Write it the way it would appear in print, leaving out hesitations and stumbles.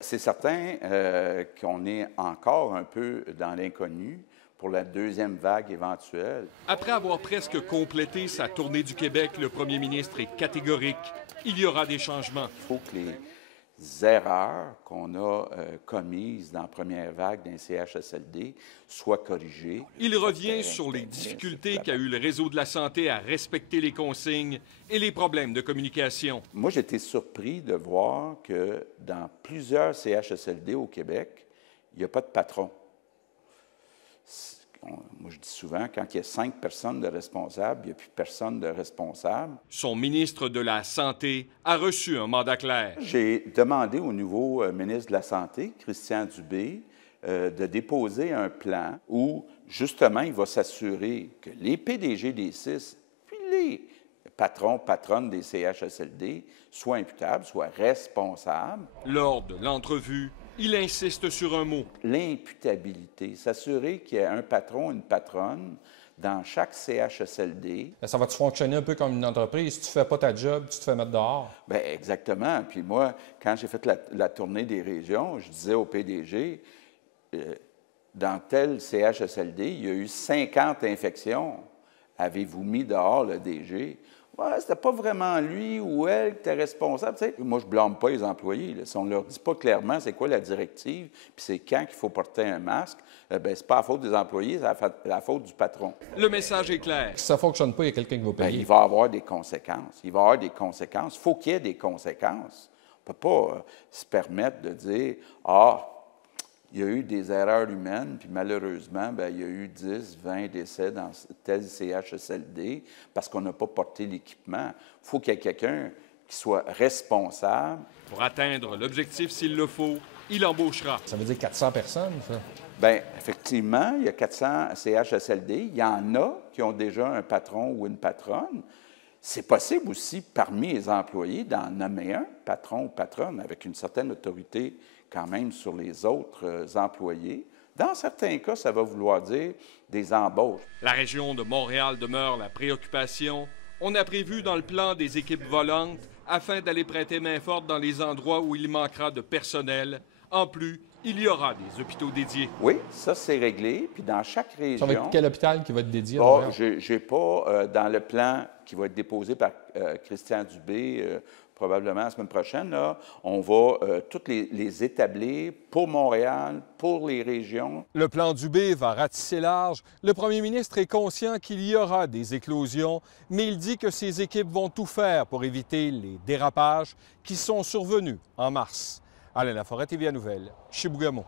C'est certain qu'on est encore un peu dans l'inconnu pour la deuxième vague éventuelle. Après avoir presque complété sa tournée du Québec, le premier ministre est catégorique. Il y aura des changements. Il faut que les erreurs qu'on a commises dans la première vague d'un CHSLD soient corrigées. Il revient sur les difficultés qu'a eu le réseau de la santé à respecter les consignes et les problèmes de communication. Moi, j'étais surpris de voir que dans plusieurs CHSLD au Québec, il n'y a pas de patron. Moi, je dis souvent, quand il y a 5 personnes de responsables, il n'y a plus personne de responsable. Son ministre de la Santé a reçu un mandat clair. J'ai demandé au nouveau ministre de la Santé, Christian Dubé, de déposer un plan où, justement, il va s'assurer que les PDG des CIS, puis les patrons, patronnes des CHSLD, soient imputables, soient responsables. Lors de l'entrevue, il insiste sur un mot. L'imputabilité, s'assurer qu'il y a un patron, une patronne dans chaque CHSLD. Ça va-tu fonctionner un peu comme une entreprise? Si tu ne fais pas ta job, tu te fais mettre dehors? Bien, exactement. Puis moi, quand j'ai fait la tournée des régions, je disais au PDG, dans tel CHSLD, il y a eu 50 infections. Avez-vous mis dehors le DG? Ouais, c'était pas vraiment lui ou elle qui était responsable. Tu sais, moi, je ne blâme pas les employés. Là. Si on ne leur dit pas clairement c'est quoi la directive, puis c'est quand qu'il faut porter un masque, bien, c'est pas la faute des employés, c'est la faute du patron. Le message est clair. Si ça ne fonctionne pas, il y a quelqu'un qui va payer. Bien, il va y avoir des conséquences. Il va y avoir des conséquences. Il faut qu'il y ait des conséquences. On ne peut pas se permettre de dire « Ah, il y a eu des erreurs humaines, puis malheureusement, bien, il y a eu 10, 20 décès dans tel CHSLD parce qu'on n'a pas porté l'équipement. » Il faut qu'il y ait quelqu'un qui soit responsable. Pour atteindre l'objectif s'il le faut, il embauchera. Ça veut dire 400 personnes, ça? Bien, effectivement, il y a 400 CHSLD. Il y en a qui ont déjà un patron ou une patronne. C'est possible aussi, parmi les employés, d'en nommer un, patron ou patronne, avec une certaine autorité quand même sur les autres employés. Dans certains cas, ça va vouloir dire des embauches. La région de Montréal demeure la préoccupation. On a prévu dans le plan des équipes volantes afin d'aller prêter main forte dans les endroits où il manquera de personnel. En plus, il y aura des hôpitaux dédiés. Oui, ça, c'est réglé. Puis dans chaque région... Ça va être quel hôpital qui va être dédié? Je n'ai pas dans le plan qui va être déposé par Christian Dubé, probablement la semaine prochaine, là, on va toutes les établir pour Montréal, pour les régions. Le plan Dubé va ratisser large. Le premier ministre est conscient qu'il y aura des éclosions, mais il dit que ses équipes vont tout faire pour éviter les dérapages qui sont survenus en mars. Alain Laforêt, TVA Nouvelles, Chibougamau.